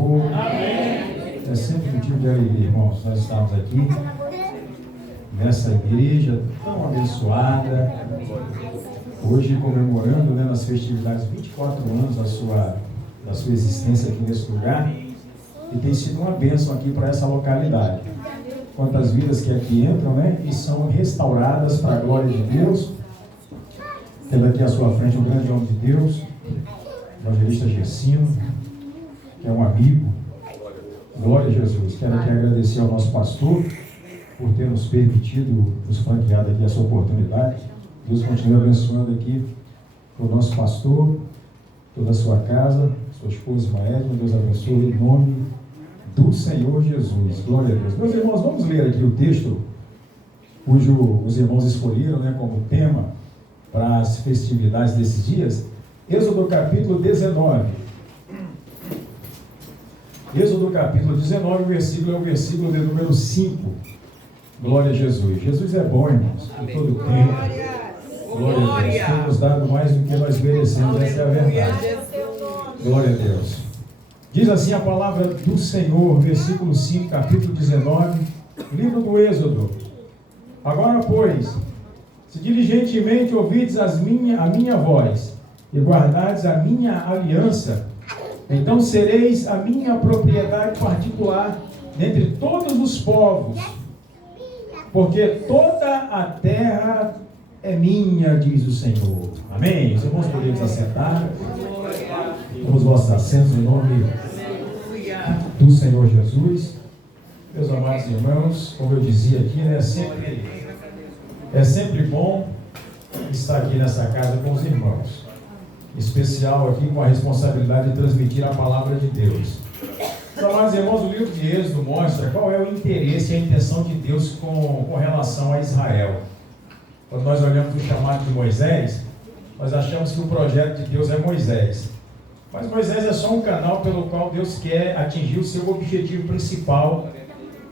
Senhor. Amém. É sempre motivo de alegria, irmãos. Nós estamos aqui nessa igreja tão abençoada, hoje comemorando, nas festividades 24 anos da sua existência aqui nesse lugar, e tem sido uma bênção aqui para essa localidade. Quantas vidas que aqui entram, e são restauradas para a glória de Deus. Tendo aqui à sua frente um grande homem de Deus, evangelista Gersino, que é um amigo. Glória a Jesus. Quero aqui agradecer ao nosso pastor por ter nos permitido, nos franqueado aqui essa oportunidade. Deus continue abençoando aqui o nosso pastor, toda a sua casa, sua esposa Ismael. Deus abençoe em nome do Senhor Jesus. Glória a Deus. Meus irmãos, vamos ler aqui o texto cujo os irmãos escolheram como tema para as festividades desses dias. Êxodo capítulo 19. Êxodo capítulo 19, o versículo é o versículo de número 5. Glória a Jesus. Jesus é bom, irmãos, em todo o tempo. Glória a Deus. Tem nos dado mais do que nós merecemos, essa é a verdade. Glória a Deus. Diz assim a palavra do Senhor, versículo 5, capítulo 19, livro do Êxodo. Agora, pois, se diligentemente ouvides a minha voz e guardardes a minha aliança, então sereis a minha propriedade particular dentre todos os povos, porque toda a terra é minha, diz o Senhor. Amém? Os irmãos podemos assentar. Os vossos assentos em nome do Senhor Jesus. Meus amados irmãos, como eu dizia aqui, é sempre bom estar aqui nessa casa com os irmãos. Em especial aqui com a responsabilidade de transmitir a palavra de Deus. Meus amados irmãos, o livro de Êxodo mostra qual é o interesse e a intenção de Deus com relação a Israel. Quando nós olhamos o chamado de Moisés, nós achamos que o projeto de Deus é Moisés. Mas Moisés é só um canal pelo qual Deus quer atingir o seu objetivo principal,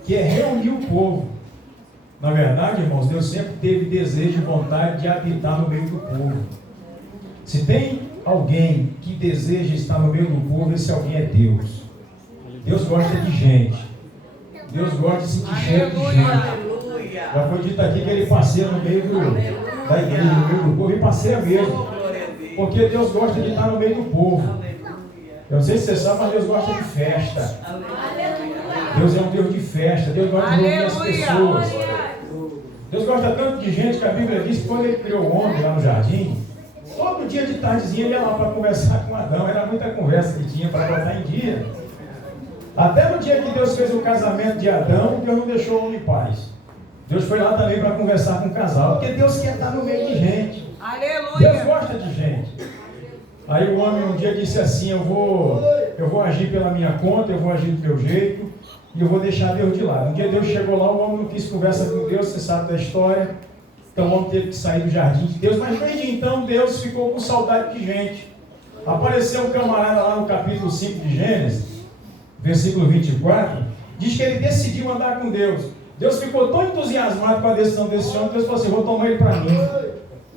que é reunir o povo. Na verdade, irmãos, Deus sempre teve desejo e vontade de habitar no meio do povo. Se tem alguém que deseja estar no meio do povo, esse alguém é Deus. Deus gosta de gente. Deus gosta de sentir cheiro de gente. Já foi dito aqui que ele passeia no meio da igreja, no meio do povo, e passeia mesmo. Porque Deus gosta de estar no meio do povo. Eu não sei se você sabe, mas Deus gosta de festa. Deus é um Deus de festa. Deus gosta de reunir as pessoas. Deus gosta tanto de gente que a Bíblia diz que quando ele criou o homem lá no jardim, todo dia de tardezinha ele ia lá para conversar com Adão. Era muita conversa que tinha para botar em dia. Até no dia que Deus fez o casamento de Adão, Deus não deixou o homem em paz. Deus foi lá também para conversar com o casal, porque Deus quer estar no meio de gente. Aleluia. Deus gosta de gente. Aí o homem um dia disse assim: eu vou agir pela minha conta, eu vou agir do meu jeito, e eu vou deixar Deus de lado. Um dia Deus chegou lá, o homem não quis conversa com Deus, você sabe da história. Então o homem teve que sair do jardim de Deus, mas desde então Deus ficou com saudade de gente. Apareceu um camarada lá no capítulo 5 de Gênesis, versículo 24, diz que ele decidiu andar com Deus. Deus ficou tão entusiasmado com a decisão desse homem, que Deus falou assim: vou tomar ele para mim.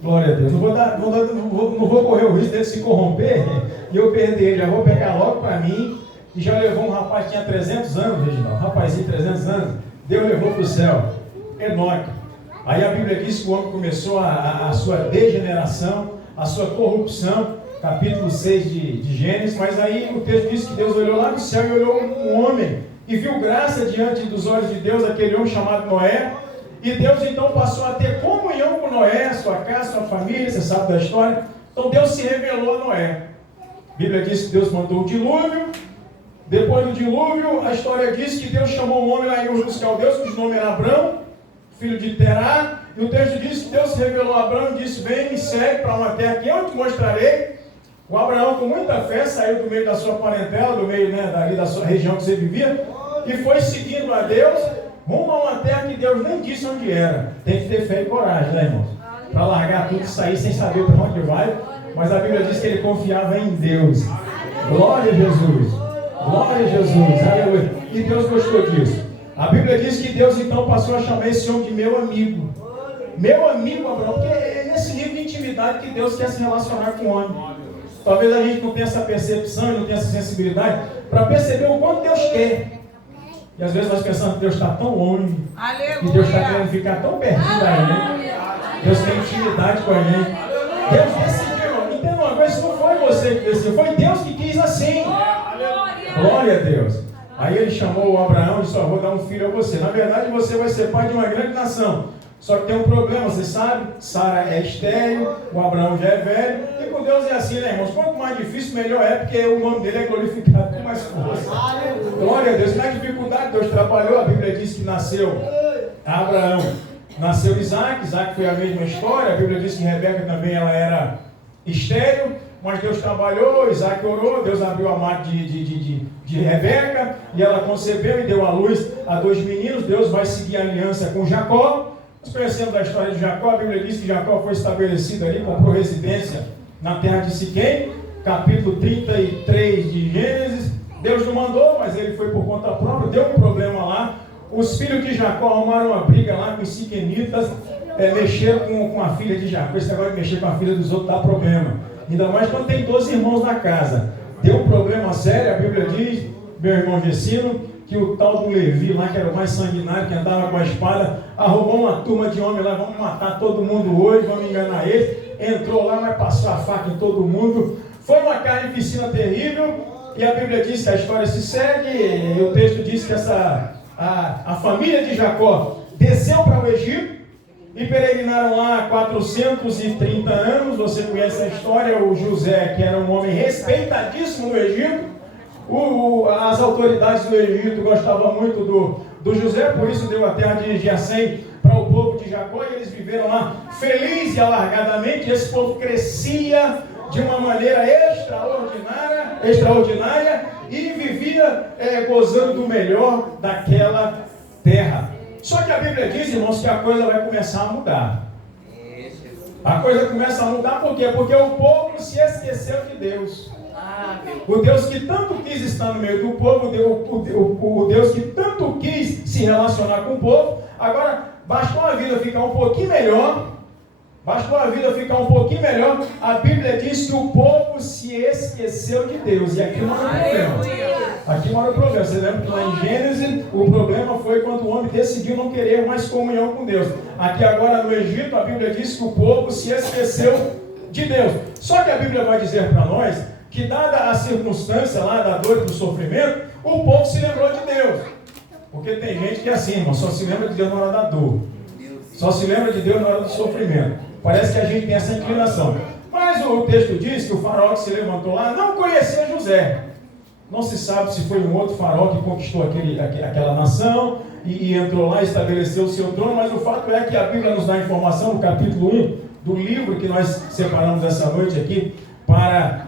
Glória a Deus. Não vou correr o risco dele se corromper e eu perder ele. Já vou pegar logo para mim. E já levou um rapaz que tinha 300 anos, Reginaldo. Um rapazinho de 300 anos. Deus levou para o céu. Enoque. Aí a Bíblia diz que o homem começou a sua degeneração, a sua corrupção. Capítulo 6 de Gênesis. Mas aí o texto diz que Deus olhou lá do céu e olhou um homem e viu graça diante dos olhos de Deus, aquele homem chamado Noé. E Deus então passou a ter comunhão com Noé, sua casa, sua família, você sabe da história. Então Deus se revelou a Noé. A Bíblia diz que Deus mandou o dilúvio. Depois do dilúvio, a história diz que Deus chamou um homem lá em Ur dos Caldeus, cujo nome era Abrão, filho de Terá. E o texto diz que Deus se revelou a Abrão e disse: vem, me segue para uma terra que eu te mostrarei. O Abraão, com muita fé, saiu do meio da sua parentela, do meio dali da sua região que você vivia, e foi seguindo a Deus, rumo a uma terra que Deus nem disse onde era. Tem que ter fé e coragem, né, irmãos? Para largar tudo e sair sem saber para onde vai. Mas a Bíblia diz que ele confiava em Deus. Glória a Jesus. Glória a Jesus. Aleluia. E Deus gostou disso. A Bíblia diz que Deus então passou a chamar esse homem de meu amigo. Meu amigo Abraão. Porque é nesse nível de intimidade que Deus quer se relacionar com o homem. Talvez a gente não tenha essa percepção e não tenha essa sensibilidade, para perceber o quanto Deus quer. E às vezes nós pensamos que Deus está tão longe, Aleluia. que Deus está querendo ficar tão pertinho da gente. Deus tem intimidade com a gente. Deus decidiu. Entenda uma coisa, isso não foi você que decidiu, foi Deus que quis assim. Glória a Deus. Aí ele chamou o Abraão e disse: vou dar um filho a você. Na verdade, você vai ser pai de uma grande nação. Só que tem um problema, você sabe? Sara é estéril, o Abraão já é velho. E com Deus é assim, né, irmãos? Quanto mais difícil, melhor é, porque o nome dele é glorificado com mais força. Glória a Deus. Na dificuldade, Deus trabalhou. A Bíblia diz que nasceu Abraão, nasceu Isaac. Isaac foi a mesma história. A Bíblia diz que Rebeca também ela era estéril. Mas Deus trabalhou, Isaac orou, Deus abriu a mata de Rebeca, e ela concebeu e deu à luz a 2 meninos. Deus vai seguir a aliança com Jacó. Nós conhecemos a história de Jacó. A Bíblia diz que Jacó foi estabelecido ali, comprou residência na terra de Siquém, capítulo 33 de Gênesis. Deus não mandou, mas ele foi por conta própria, deu um problema lá. Os filhos de Jacó arrumaram uma briga lá com os siquemitas, mexeram com a filha de Jacó. Esse negócio de mexer com a filha dos outros dá problema. Ainda mais quando tem 12 irmãos na casa. Deu um problema sério. A Bíblia diz, meu irmão Gessino, que o tal do Levi lá, que era o mais sanguinário, que andava com a espada, arrumou uma turma de homens lá: vamos matar todo mundo hoje, vamos enganar eles. Entrou lá, mas passou a faca em todo mundo. Foi uma carnificina terrível. E a Bíblia diz que a história se segue. E o texto diz que a família de Jacó desceu para o Egito e peregrinaram lá 430 anos. Você conhece a história. O José, que era um homem respeitadíssimo no Egito, as autoridades do Egito gostavam muito do José, por isso deu a terra de Jacém para o povo de Jacó, e eles viveram lá feliz e alargadamente. Esse povo crescia de uma maneira extraordinária e vivia gozando do melhor daquela terra. Só que a Bíblia diz, irmãos, que a coisa vai começar a mudar. A coisa começa a mudar por quê? Porque o povo se esqueceu de Deus. O Deus que tanto quis estar no meio do povo, o Deus que tanto quis se relacionar com o povo, agora bastou a vida ficar um pouquinho melhor. A Bíblia diz que o povo se esqueceu de Deus. E aqui mora o problema. Você lembra que lá em Gênesis, o problema foi quando o homem decidiu não querer mais comunhão com Deus. Aqui agora no Egito, a Bíblia diz que o povo se esqueceu de Deus. Só que a Bíblia vai dizer para nós que, dada a circunstância lá da dor e do sofrimento, o povo se lembrou de Deus. Porque tem gente que é assim, irmão, só se lembra de Deus na hora da dor. Só se lembra de Deus na hora do sofrimento. Parece que a gente tem essa inclinação. Mas o texto diz que o faraó que se levantou lá não conhecia José. Não se sabe se foi um outro faraó que conquistou aquela nação e entrou lá e estabeleceu o seu trono, mas o fato é que a Bíblia nos dá informação no capítulo 1 do livro que nós separamos essa noite aqui para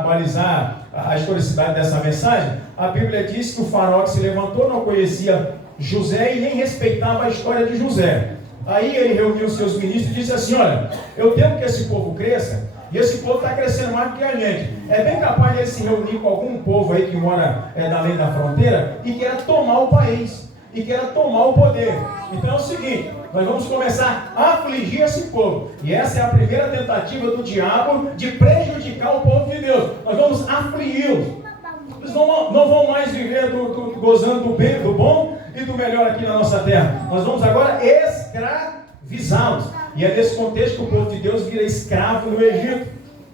abalizar a historicidade dessa mensagem. A Bíblia diz que o faraó que se levantou não conhecia José e nem respeitava a história de José. Aí ele reuniu os seus ministros e disse assim: olha, eu temo que esse povo cresça, e esse povo está crescendo mais do que a gente. É bem capaz de ele se reunir com algum povo aí que mora além da fronteira e queira tomar o país, e queira tomar o poder. Então é o seguinte, nós vamos começar a afligir esse povo. E essa é a primeira tentativa do diabo de prejudicar o povo de Deus. Nós vamos afligi-los. Eles não vão mais viver gozando do bem, do bom e do melhor aqui na nossa terra. Nós vamos agora escravizá-los. E é nesse contexto que o povo de Deus vira escravo no Egito.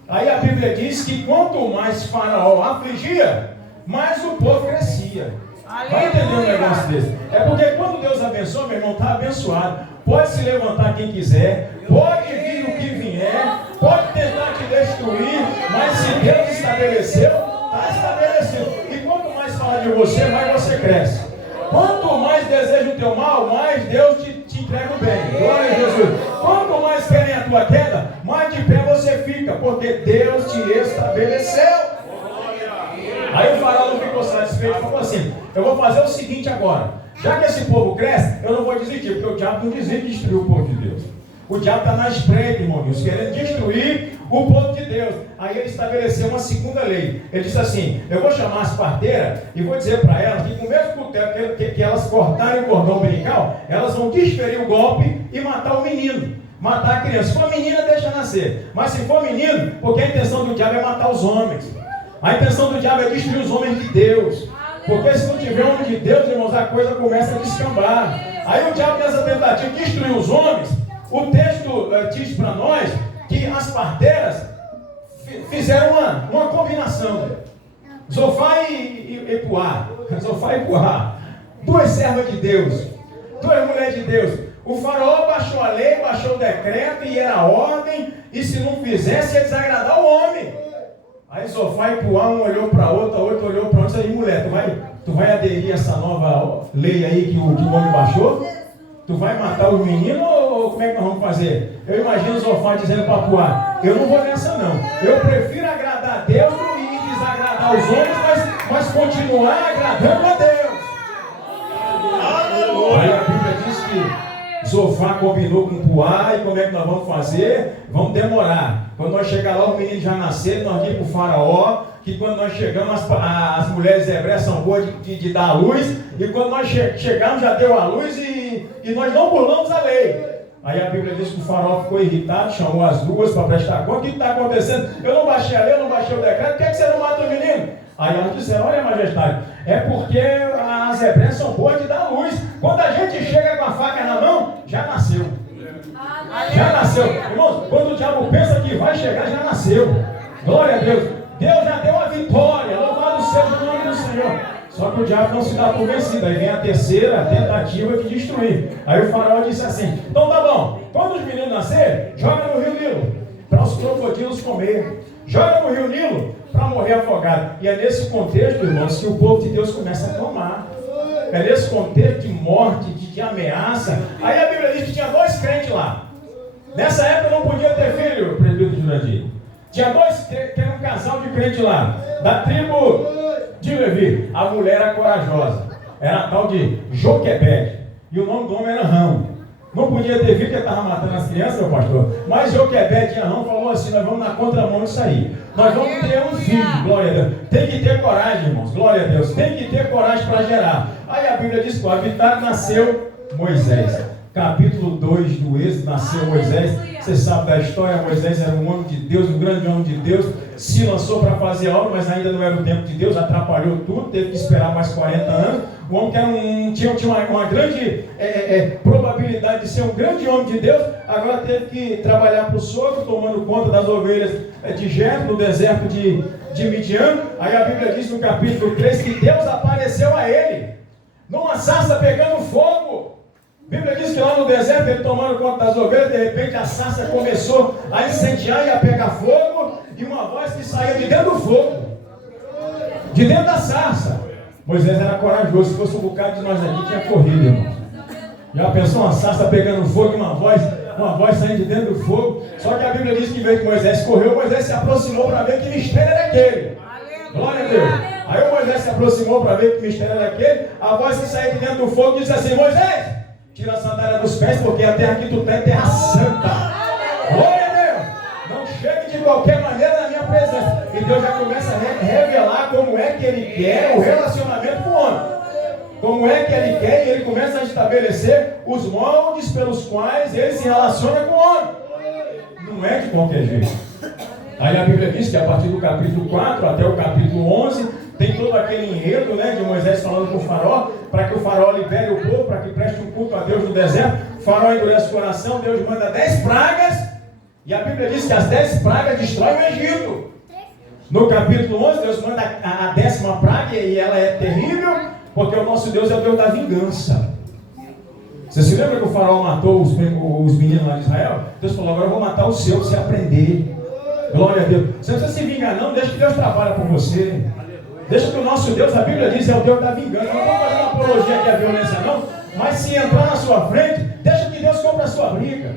Aí a Bíblia diz que quanto mais Faraó afligia, mais o povo crescia. Vai entender um negócio desse? É porque quando Deus abençoa, meu irmão, está abençoado. Pode se levantar quem quiser, pode vir o que vier, pode tentar te destruir, mas se Deus estabeleceu, está estabelecido. E quanto mais fala de você, mais você cresce. Quanto mais deseja o teu mal, mais Deus te entrega o bem. Glória a Jesus. Quanto mais querem a tua queda, mais de pé você fica, porque Deus te estabeleceu. Aí o faraó não ficou satisfeito e falou assim: eu vou fazer o seguinte agora, já que esse povo cresce, eu não vou desistir, porque o diabo não desiste de destruir o povo de Deus. O diabo está na espreita, irmãos, querendo destruir o povo de Deus. Aí ele estabeleceu uma segunda lei. Ele disse assim: eu vou chamar as parteiras e vou dizer para elas que com o mesmo cutelo que elas cortarem o cordão umbilical, elas vão desferir o golpe e matar o menino, matar a criança. Se for menina, deixa nascer. Mas se for menino, porque a intenção do diabo é matar os homens. A intenção do diabo é destruir os homens de Deus. Porque se não tiver homem de Deus, irmãos, a coisa começa a descambar. Aí o diabo, nessa tentativa de destruir os homens, o texto diz para nós que as parteiras fizeram uma combinação. Zofá e Puá. Zofá e Puá. Duas servas de Deus. Duas mulheres de Deus. O faraó baixou a lei, baixou o decreto e era a ordem. E se não fizesse, ia desagradar o homem. Aí Zofá e Puá, um olhou para a outra, outro olhou para a outra e disse: mulher, tu vai aderir a essa nova lei aí que o homem baixou? Tu vai matar os meninos ou como é que nós vamos fazer? Eu imagino Zofá dizendo para Puá: eu não vou nessa não. Eu prefiro agradar a Deus e desagradar os homens, mas continuar agradando a Deus. Aí a Bíblia diz que Zofá combinou com Puá e como é que nós vamos fazer? Vamos demorar. Quando nós chegar lá, o menino já nascer, nós vamos para o faraó, que quando nós chegamos, as mulheres hebreias são boas de dar a luz, e quando nós chegamos, já deu a luz e nós não burlamos a lei. Aí a Bíblia diz que o faraó ficou irritado, chamou as duas para prestar conta. O que está acontecendo? Eu não baixei a lei, eu não baixei o decreto, por que você não mata o menino? Aí elas disseram: olha, majestade, é porque as hebreias são boas de dar luz. Quando a gente chega com a faca na mão, já nasceu. Já nasceu. Irmãos, quando o diabo pensa que vai chegar, já nasceu. Glória a Deus. Deus já deu a vitória. Louvado seja o nome do Senhor. Só que o diabo não se dá por vencido. Aí vem a terceira tentativa de destruir. Aí o faraó disse assim: então tá bom, quando os meninos nascerem, joga no rio Nilo, para os crocodilos comer. Joga no rio Nilo, para morrer afogado. E é nesse contexto, irmãos, que o povo de Deus começa a clamar. É nesse contexto de morte, de ameaça. Aí a Bíblia diz que tinha dois crentes lá. Nessa época não podia ter filho, presbítero Jurandir. Tinha que era um casal de crente lá, da tribo de Levi. A mulher era corajosa, era a tal de Joquebede, e o nome do homem era Rão. Não podia ter filho porque estava matando as crianças, meu pastor. Mas Joquebede e Rão falou assim: nós vamos na contramão disso aí. Nós vamos ter um filho, glória a Deus. Tem que ter coragem, irmãos, glória a Deus. Tem que ter coragem para gerar. Aí a Bíblia diz que o habitat nasceu Moisés. Capítulo 2 do Êxodo, nasceu Moisés. Você sabe da história. Moisés era um homem de Deus, um grande homem de Deus. Se lançou para fazer a obra, mas ainda não era o tempo de Deus. Atrapalhou tudo, teve que esperar mais 40 anos. O homem que tinha uma grande probabilidade de ser um grande homem de Deus, agora teve que trabalhar para o sogro, tomando conta das ovelhas de Jetro, no deserto de Midian. Aí a Bíblia diz no capítulo 3 que Deus apareceu a ele numa sarça pegando fogo. A Bíblia diz que lá no deserto, ele tomando conta das ovelhas, de repente a sarça começou a incendiar e a pegar fogo, e uma voz que saía de dentro do fogo, de dentro da sarça. Moisés era corajoso. Se fosse um bocado de nós aqui, tinha corrido, irmão. Já pensou uma sarça pegando fogo e uma voz saindo de dentro do fogo? Só que a Bíblia diz que veio que Moisés correu, Moisés se aproximou para ver que mistério era aquele. Glória a Deus. Aí o Moisés se aproximou para ver que mistério era aquele. A voz que saía de dentro do fogo disse assim: Moisés, tira a sandália dos pés, porque a terra que tu tem é terra santa. Glória a Deus. Não chegue de qualquer maneira na minha presença. E Deus já começa a revelar como é que Ele quer o relacionamento com o homem. Como é que Ele quer, e Ele começa a estabelecer os moldes pelos quais Ele se relaciona com o homem. Não é de qualquer jeito. Aí a Bíblia diz que a partir do capítulo 4 até o capítulo 11, tem todo aquele enredo, de Moisés falando com o faraó, para que o faraó libere o povo, para que preste um culto a Deus no deserto. O faraó endurece o coração, Deus manda 10 pragas, e a Bíblia diz que as 10 pragas destroem o Egito. No capítulo 11, Deus manda a 10ª praga, e ela é terrível, porque o nosso Deus é o Deus da vingança. Você se lembra que o faraó matou os meninos lá de Israel? Deus falou: agora eu vou matar o seu, para você aprender. Glória a Deus. Você não precisa se vingar não, deixa que Deus trabalha por você. Deixa que o nosso Deus, a Bíblia diz, é o Deus da vingança. Não vou fazer uma apologia aqui à violência não, mas se entrar na sua frente, deixa que Deus compre a sua briga.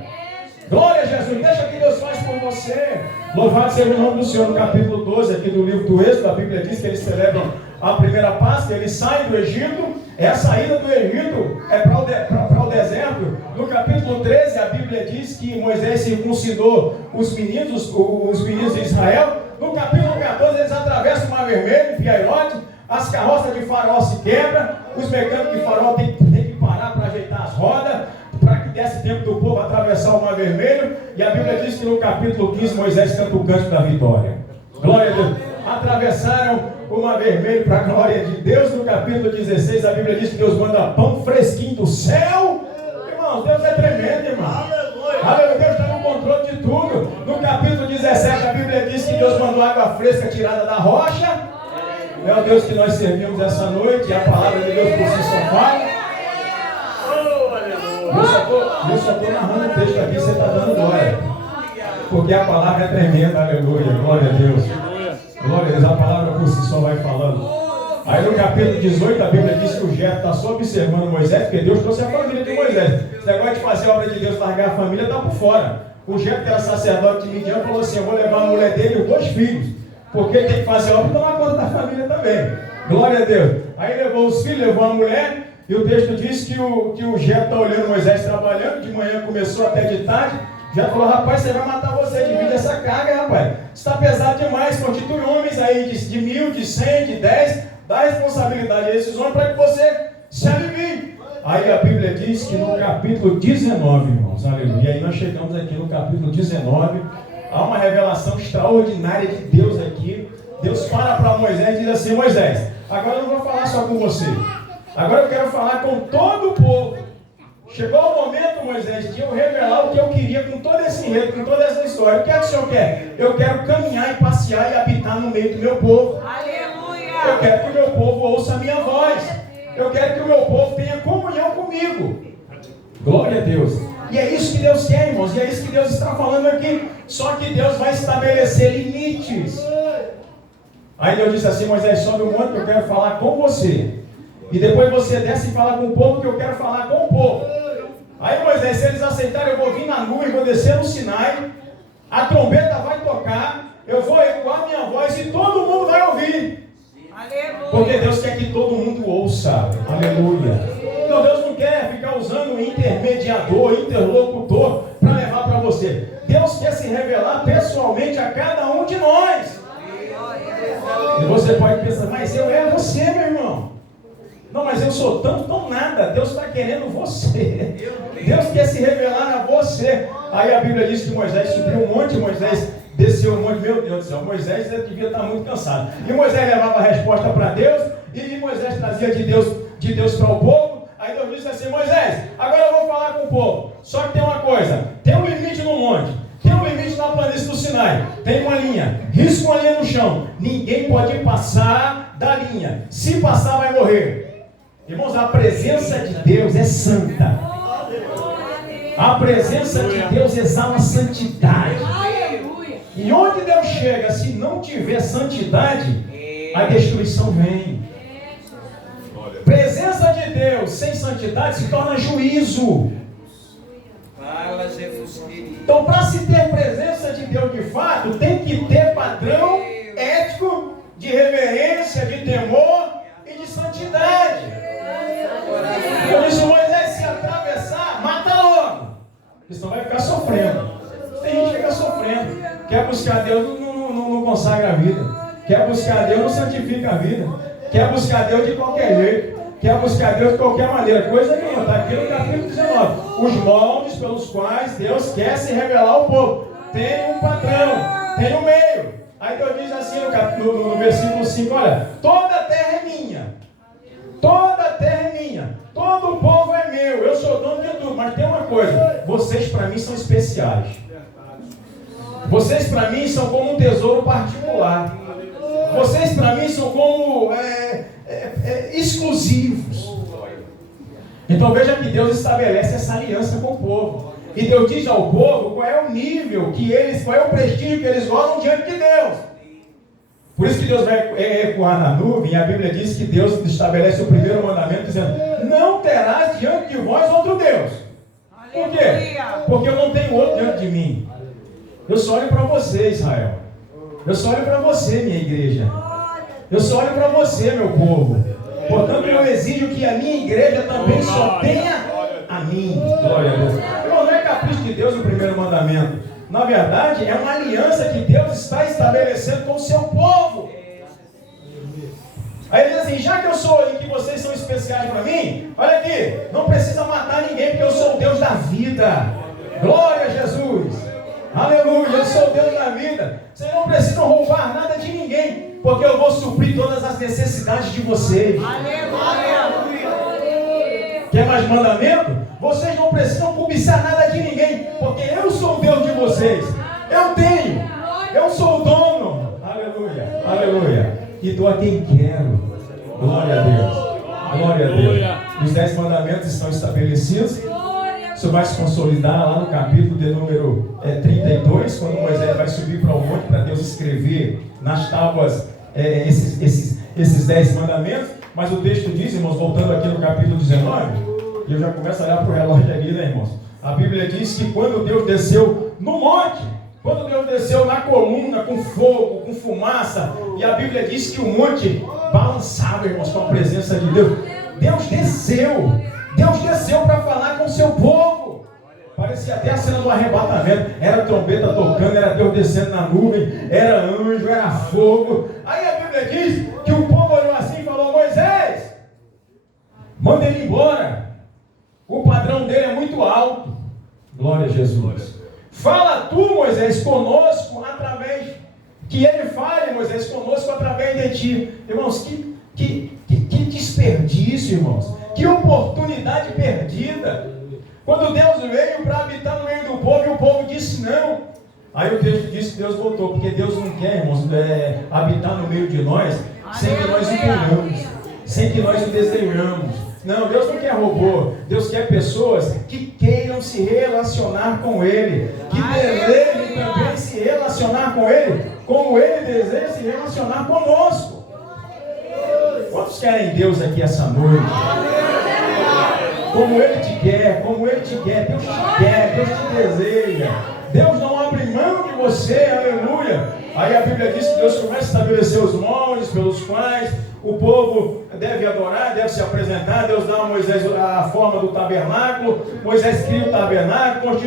Glória a Jesus, deixa que Deus faz por você. Louvado seja o nome do Senhor. No capítulo 12 aqui do livro do Êxodo, a Bíblia diz que eles celebram a primeira Páscoa, eles saem do Egito. A saída do Egito é para o deserto. No capítulo 13, a Bíblia diz que Moisés circuncidou os meninos de Israel. No capítulo 14, eles atravessam o Mar Vermelho, Piairote, as carroças de Faraó se quebram, os mecânicos de Faraó têm que parar para ajeitar as rodas, para que desse tempo do povo atravessar o Mar Vermelho. E a Bíblia diz que no capítulo 15, Moisés canta o cântico da vitória. Glória a Deus. A atravessaram o Mar Vermelho para a glória de Deus. No capítulo 16, a Bíblia diz que Deus manda pão fresquinho do céu. Irmãos, Deus é tremendo, irmão. Aleluia, Deus está no controle de tudo. No capítulo 17, a Bíblia diz que Deus mandou água fresca tirada da rocha. É o Deus que nós servimos essa noite, e a palavra de Deus por si só fala. Eu só estou narrando o texto aqui, você está dando glória. Porque a palavra é tremenda, aleluia, glória a Deus. Glória a Deus, a palavra por si só vai falando. Aí no capítulo 18, a Bíblia diz que o Jetro está só observando Moisés, porque Deus trouxe a família de Moisés. Esse negócio de fazer a obra de Deus, largar a família, está por fora. O Jetro, que era sacerdote de Midian, falou assim: eu vou levar a mulher dele e os 2 filhos, porque ele tem que fazer a obra e tomar conta da família também. Glória a Deus. Aí levou os filhos, levou a mulher. E o texto diz que o Jetro está olhando Moisés trabalhando, de manhã começou até de tarde. Já falou: rapaz, você vai matar você, divide essa carga, rapaz. Está pesado demais, constitui homens aí de 1000, de 100, de 10, dá responsabilidade a esses homens para que você se alivie. Aí a Bíblia diz que no capítulo 19, irmãos, aleluia, e aí nós chegamos aqui no capítulo 19, há uma revelação extraordinária de Deus aqui. Deus fala para Moisés e diz assim: Moisés, agora eu não vou falar só com você. Agora eu quero falar com todo o povo. Chegou o momento, Moisés, de eu revelar o que eu queria com todo esse enredo, com toda essa história. O que é que o Senhor quer? Eu quero caminhar e passear e habitar no meio do meu povo. Aleluia! Eu quero que o meu povo ouça a minha voz. Eu quero que o meu povo tenha comunhão comigo. Glória a Deus. E é isso que Deus quer, irmãos. E é isso que Deus está falando aqui. Só que Deus vai estabelecer limites. Aí Deus disse assim: Moisés, sobe o monte que eu quero falar com você. E depois você desce e fala com o povo que eu quero falar com o povo. Aí Moisés, se eles aceitarem, eu vou vir na nuvem, vou descer no Sinai, a trombeta vai tocar, eu vou ecoar minha voz e todo mundo vai ouvir. Aleluia. Porque Deus quer que todo mundo ouça. Aleluia. Então Deus não quer ficar usando intermediador, interlocutor para levar para você. Deus quer se revelar pessoalmente a cada um de nós. E você pode pensar: mas eu é você, meu irmão. Não, mas eu sou tanto, tão nada. Deus está querendo você. Deus quer se revelar a você. Aí a Bíblia diz que Moisés subiu um monte, Moisés desceu um monte. Meu Deus do céu, Moisés devia estar muito cansado. E Moisés levava a resposta para Deus, e Moisés trazia de Deus para o povo. Aí Deus disse assim: Moisés, agora eu vou falar com o povo. Só que tem uma coisa, tem um limite no monte. Tem um limite na planície do Sinai. Tem uma linha, risca uma linha no chão. Ninguém pode passar da linha. Se passar, vai morrer. Irmãos, a presença de Deus é santa. A presença de Deus exala santidade. E onde Deus chega, se não tiver santidade, a destruição vem. Presença de Deus sem santidade se torna juízo. Fala, Jesus querido. Então, para se ter presença de Deus de fato, tem que ter padrão ético, de reverência, de temor e de santidade. Por isso, Moisés, se atravessar, mata logo. Porque senão vai ficar sofrendo. Tem gente que fica sofrendo. Quer buscar Deus, não consagra a vida. Quer buscar Deus, não santifica a vida. Quer buscar Deus de qualquer jeito. Quer buscar Deus de qualquer maneira. Coisa nenhuma. Está aqui no capítulo 19. Os moldes pelos quais Deus quer se revelar ao povo. Tem um padrão. Tem um meio. Aí Deus diz assim no versículo 5. Olha, toda a terra é minha. Toda a terra é minha. Todo o povo é meu. Eu sou dono de tudo. Mas tem uma coisa. Vocês para mim são especiais. Vocês para mim são como um tesouro particular. Vocês para mim são como exclusivos. Então veja que Deus estabelece essa aliança com o povo. E Deus diz ao povo qual é o nível que eles, qual é o prestígio que eles gozam diante de Deus. Por isso que Deus vai ecoar na nuvem, e a Bíblia diz que Deus estabelece o primeiro mandamento dizendo: não terás diante de vós outro Deus. Por quê? Porque eu não tenho outro diante de mim. Eu só olho para você, Israel. Eu só olho para você, minha igreja. Eu só olho para você, meu povo. Portanto, eu exijo que a minha igreja também só tenha a mim. Glória a Deus. Não é capricho de Deus o primeiro mandamento. Na verdade, é uma aliança que Deus está estabelecendo com o seu povo. Aí ele diz assim: já que eu sou e que vocês são especiais para mim, olha aqui, não precisa matar ninguém, porque eu sou o Deus da vida. Glória a Jesus. Aleluia, eu sou o Deus da vida. Vocês não precisam roubar nada de ninguém, porque eu vou suprir todas as necessidades de vocês. Quer mais mandamento? Vocês não precisam cobiçar nada de ninguém, porque eu sou o Deus de vocês. Eu tenho, eu sou o dono. Aleluia, aleluia. E dou a quem quero. Glória a Deus, glória a Deus. Os 10 mandamentos estão estabelecidos. Isso vai se consolidar lá no capítulo de número 32, quando Moisés vai subir para o monte para Deus escrever nas tábuas esses 10 mandamentos. Mas o texto diz, irmãos, voltando aqui no capítulo 19, e eu já começo a olhar para o relógio ali, né, irmãos? A Bíblia diz que quando Deus desceu no monte, quando Deus desceu na coluna, com fogo, com fumaça, e a Bíblia diz que o monte balançava, irmãos, com a presença de Deus. Deus desceu para falar com o seu povo. Parecia até a cena do arrebatamento. Era trombeta tocando, era Deus descendo na nuvem, era anjo, era fogo. Aí a Bíblia diz que o povo olhou assim e falou: Moisés, manda ele embora. O padrão dele é muito alto. Glória a Jesus. Fala tu, Moisés, conosco através, que ele fale, Moisés, conosco através de ti. Irmãos, que desperdício, irmãos. Que oportunidade perdida. Quando Deus veio para habitar no meio do povo, e o povo disse não. Aí o texto diz que Deus voltou, porque Deus não quer, irmãos, habitar no meio de nós sem que nós o queiramos, sem que nós o desejamos. Não, Deus não quer robô. Deus quer pessoas que queiram se relacionar com Ele, que desejem também se relacionar com Ele, como Ele deseja se relacionar conosco. Quantos querem Deus aqui essa noite? Como Ele te quer, como Ele te quer. Deus te quer, Deus te deseja. Deus não abre mão de você, aleluia. Aí a Bíblia diz que Deus começa a estabelecer os moldes pelos quais o povo deve adorar, deve se apresentar. Deus dá a Moisés a forma do tabernáculo. Moisés cria o tabernáculo,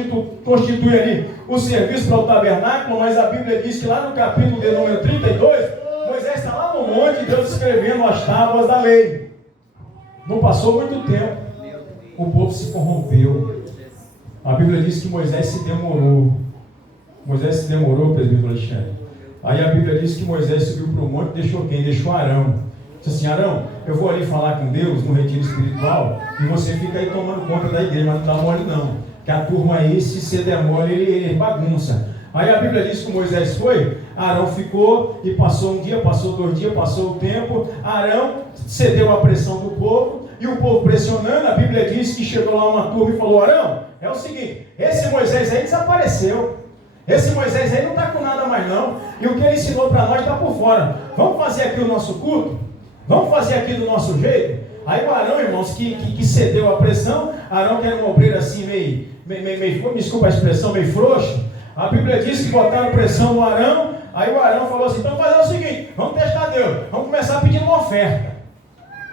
constitui ali o serviço para o tabernáculo. Mas a Bíblia diz que lá no capítulo de número 32, Moisés está lá no monte, Deus escrevendo as tábuas da lei. Não passou muito tempo, o povo se corrompeu. A Bíblia diz que Moisés se demorou. Moisés se demorou, presbítero Alexandre. Aí a Bíblia diz que Moisés subiu para o monte e deixou quem? Deixou Arão. Disse assim: Arão, eu vou ali falar com Deus no retiro espiritual e você fica aí tomando conta da igreja, mas não dá mole não. Que a turma aí, se você der mole, ele bagunça. Aí a Bíblia diz que Moisés foi, Arão ficou e passou um dia, passou 2 dias, passou o tempo. Arão cedeu à pressão do povo e o povo pressionando. A Bíblia diz que chegou lá uma turma e falou: Arão, é o seguinte, esse Moisés aí desapareceu. Esse Moisés aí não está com nada mais não. E o que ele ensinou para nós está por fora. Vamos fazer aqui o nosso culto? Vamos fazer aqui do nosso jeito? Aí o Arão, irmãos, que cedeu à pressão. Arão, que era um obreiro assim meio, desculpa a expressão, meio frouxo. A Bíblia diz que botaram pressão no Arão. Aí o Arão falou assim: então fazer o seguinte, vamos testar Deus. Vamos começar pedindo uma oferta.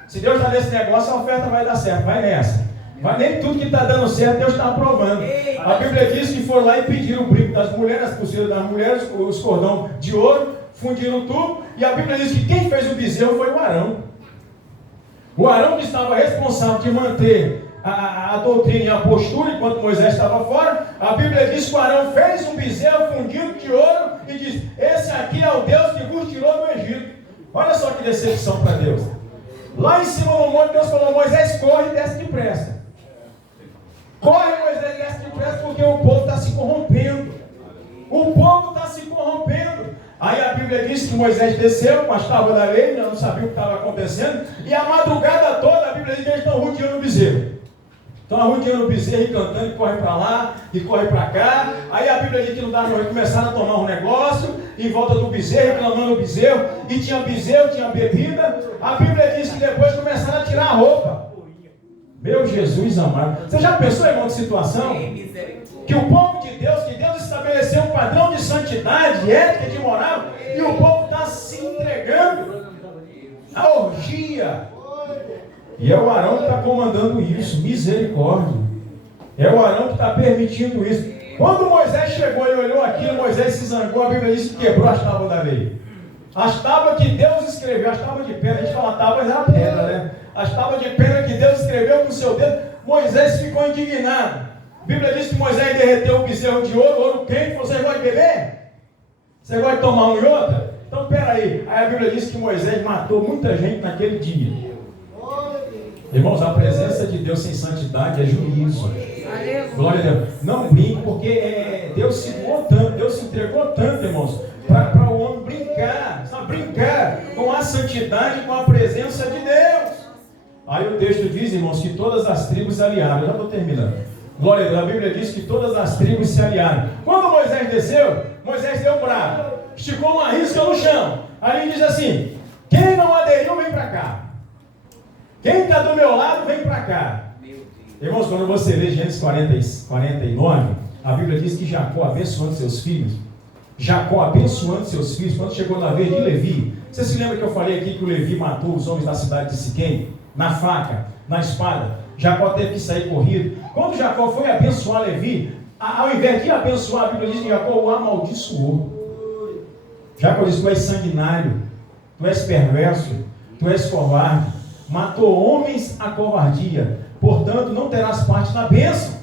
Se Deus está nesse negócio, a oferta vai dar certo. Vai nessa. Mas nem tudo que está dando certo, Deus está aprovando. A Bíblia diz que foram lá e pediram o brinco das mulheres, as pulseiras das mulheres, os cordão de ouro, fundiram tudo. E a Bíblia diz que quem fez o bezerro foi o Arão. O Arão, que estava responsável de manter a doutrina e a postura enquanto Moisés estava fora. A Bíblia diz que o Arão fez um bezerro fundido de ouro e diz: esse aqui é o Deus que vos tirou do Egito. Olha só que decepção para Deus. Lá em cima no monte, Deus falou: Moisés, corre e desce depressa. Corre, Moisés, desce depressa, porque o povo está se corrompendo. O povo está se corrompendo. Aí a Bíblia diz que Moisés desceu com as tábuas da lei, não sabia o que estava acontecendo, e a madrugada toda a Bíblia diz que eles estão rodeando o bezerro. Estão arrodeando o bezerro e cantando, e corre para lá, e corre para cá. Aí a Bíblia diz que não dá para começaram a tomar um negócio, em volta do bezerro, reclamando o bezerro, e tinha bezerro, tinha bebida. A Bíblia diz que depois começaram a tirar a roupa. Meu Jesus amado. Você já pensou, irmão, de situação? Que o povo de Deus, que Deus estabeleceu um padrão de santidade, de ética, de moral, e o povo está se entregando à orgia. E é o Arão que está comandando isso. Misericórdia. É o Arão que está permitindo isso. Quando Moisés chegou e olhou aquilo, Moisés se zangou. A Bíblia diz que quebrou as tábuas da lei. As tábuas que Deus escreveu, as tábuas de pedra, a gente fala tábuas era pedra, né? As tábuas de pedra que Deus escreveu com o seu dedo. Moisés ficou indignado. A Bíblia diz que Moisés derreteu o bezerro de ouro quente. Você gosta de beber? Você gosta de tomar um e outra? Então, peraí. Aí a Bíblia diz que Moisés matou muita gente naquele dia. Irmãos, a presença de Deus sem santidade é juízo. Glória a Deus. Não brinque, porque Deus se doou tanto, Deus se entregou tanto, irmãos, para o homem brincar, sabe? Brincar com a santidade, com a presença de Deus. Aí o texto diz, irmãos, que todas as tribos se aliaram. Eu já estou terminando. Glória a Deus. A Bíblia diz que todas as tribos se aliaram. Quando Moisés desceu, Moisés deu bravo, esticou uma risca no chão. Aí diz assim: quem não aderiu, vem para cá. Quem está do meu lado, vem para cá. Irmãos, quando você lê Gênesis 49, a Bíblia diz que Jacó abençoando seus filhos. Jacó abençoando seus filhos, quando chegou na vez de Levi. Você se lembra que eu falei aqui que o Levi matou os homens da cidade de Siquém? Na faca, na espada. Jacó teve que sair corrido. Quando Jacó foi abençoar Levi, ao invés de abençoar, a Bíblia diz que Jacó o amaldiçoou. Jacó diz: tu és sanguinário, tu és perverso, tu és covarde. Matou homens a covardia, portanto não terás parte na bênção.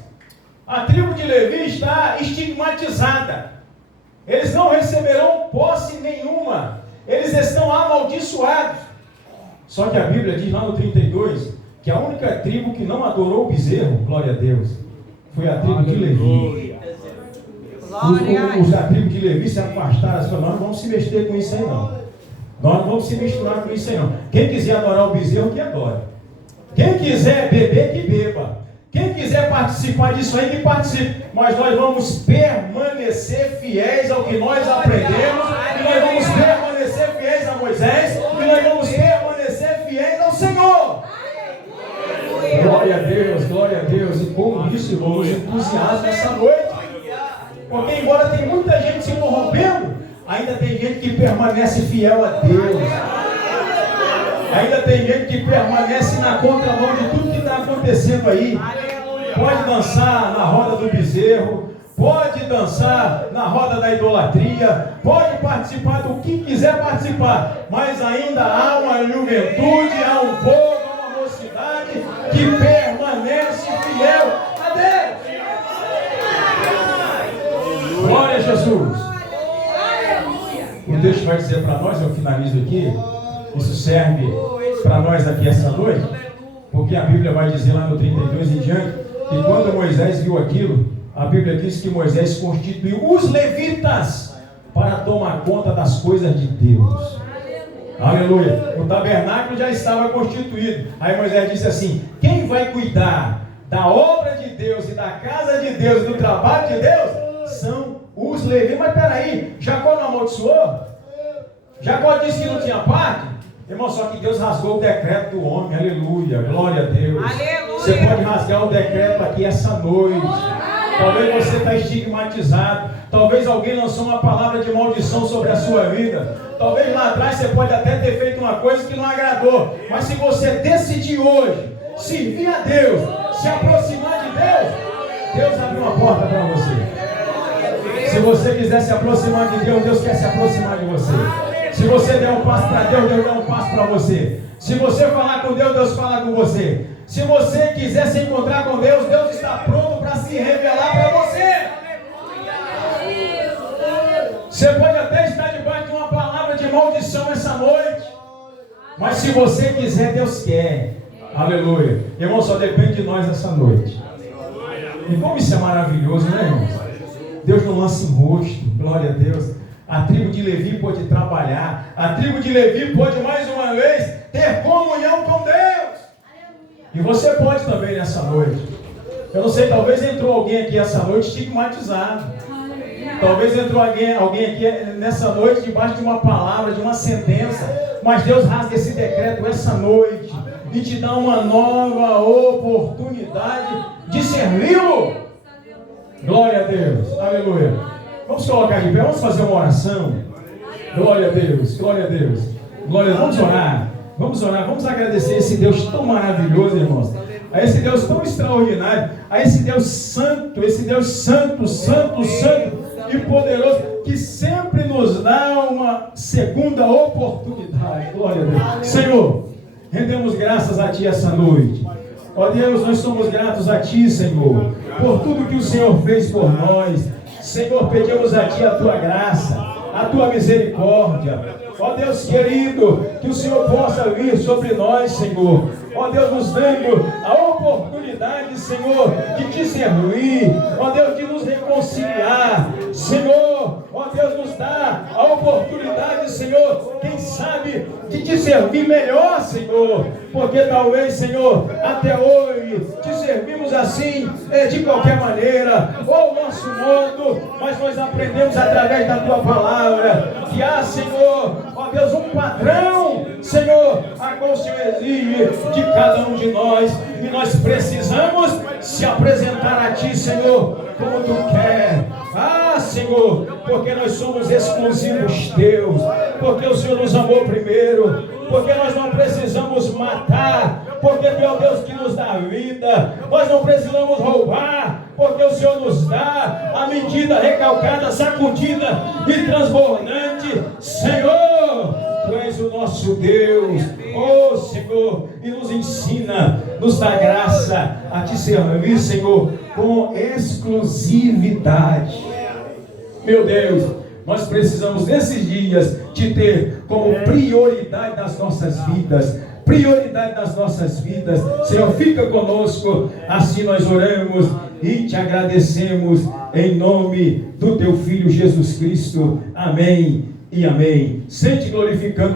A tribo de Levi está estigmatizada. Eles não receberão posse nenhuma. Eles estão amaldiçoados. Só que a Bíblia diz lá no 32 que a única tribo que não adorou o bezerro, glória a Deus, foi a tribo de Levi. Os da tribo de Levi se afastaram e falaram: nós não vamos se mexer com isso aí não. Nós não vamos se misturar com isso aí não. Quem quiser adorar o bezerro, que adore. Quem quiser beber, que beba. Quem quiser participar disso aí, que participe. Mas nós vamos permanecer fiéis ao que nós aprendemos. E nós vamos permanecer fiéis a Moisés. E nós vamos permanecer fiéis ao Senhor. Glória a Deus, glória a Deus. E com isso, irmãos, entusiasmo nessa noite. Porque embora tem muita gente se corrompendo, ainda tem gente que permanece fiel a Deus. Ainda tem gente que permanece na contramão de tudo que está acontecendo aí. Pode dançar na roda do bezerro, pode dançar na roda da idolatria, pode participar do que quiser participar, mas ainda há uma juventude, há um povo, há uma mocidade que permanece fiel a Deus. Glória a Jesus. O texto vai dizer para nós, eu finalizo aqui, isso serve para nós aqui essa noite, porque a Bíblia vai dizer lá no 32 em diante, que quando Moisés viu aquilo, a Bíblia diz que Moisés constituiu os levitas para tomar conta das coisas de Deus. Aleluia. O tabernáculo já estava constituído. Aí Moisés disse assim: quem vai cuidar da obra de Deus e da casa de Deus, do trabalho de Deus, são os levitas. Mas peraí, Jacó não amaldiçoou? Jacó disse que não tinha parte? Irmão, só que Deus rasgou o decreto do homem. Aleluia, glória a Deus. Aleluia. Você pode rasgar o decreto aqui essa noite. Talvez você está estigmatizado. Talvez alguém lançou uma palavra de maldição sobre a sua vida. Talvez lá atrás você pode até ter feito uma coisa que não agradou. Mas se você decidir hoje servir a Deus, se aproximar de Deus, Deus abre uma porta para você. Se você quiser se aproximar de Deus, Deus quer se aproximar de você. Se você der um passo para Deus, Deus dá um passo para você. Se você falar com Deus, Deus fala com você. Se você quiser se encontrar com Deus, Deus está pronto para se revelar para você. Você pode até estar debaixo de uma palavra de maldição essa noite, mas se você quiser, Deus quer. Aleluia. Irmão, só depende de nós essa noite. E como isso é maravilhoso, né, irmãos? Deus não lança em rosto. Glória a Deus. A tribo de Levi pode trabalhar. A tribo de Levi pode mais uma vez ter comunhão com Deus. E você pode também nessa noite. Eu não sei, talvez entrou alguém aqui essa noite estigmatizado. Talvez entrou alguém aqui nessa noite debaixo de uma palavra, de uma sentença. Mas Deus rasga esse decreto essa noite e te dá uma nova oportunidade de servi-lo. Glória a Deus. Aleluia. Vamos colocar de pé, vamos fazer uma oração. Glória a Deus, glória a Deus. Glória a Deus. Vamos orar. Vamos orar, vamos agradecer a esse Deus tão maravilhoso, irmãos. A esse Deus tão extraordinário. A esse Deus santo, santo, santo e poderoso, que sempre nos dá uma segunda oportunidade. Glória a Deus. Senhor, rendemos graças a Ti essa noite. Ó Deus, nós somos gratos a Ti, Senhor, por tudo que o Senhor fez por nós. Senhor, pedimos a Ti a Tua graça, a Tua misericórdia. Ó Deus querido, que o Senhor possa vir sobre nós, Senhor. Ó Deus, nos dando a oportunidade, Senhor, de Te servir. Ó Deus, de nos reconciliar. Senhor, ó Deus, nos dá a oportunidade, Senhor, quem sabe, de Te servir melhor, Senhor. Porque talvez, Senhor, até hoje, Te servimos assim, de qualquer maneira, ou o nosso modo, mas nós aprendemos através da Tua palavra, que há, Senhor, ó Deus, um padrão, Senhor, a qual o Senhor exige de cada um de nós, e nós precisamos se apresentar a Ti, Senhor, como Tu quer. Ah, Senhor, porque nós somos exclusivos Teus, porque o Senhor nos amou primeiro, porque nós não precisamos matar, porque Tu é o Deus que nos dá vida. Nós não precisamos roubar, porque o Senhor nos dá a medida recalcada, sacudida e transbordante. Senhor, Tu és o nosso Deus, oh Senhor, e nos ensina, nos dá graça a Te servir, Senhor, com exclusividade. Meu Deus, nós precisamos nesses dias Te ter como prioridade das nossas vidas. Prioridade das nossas vidas. Senhor, fica conosco, assim nós oramos e Te agradecemos em nome do Teu Filho Jesus Cristo. Amém e amém. Sente glorificando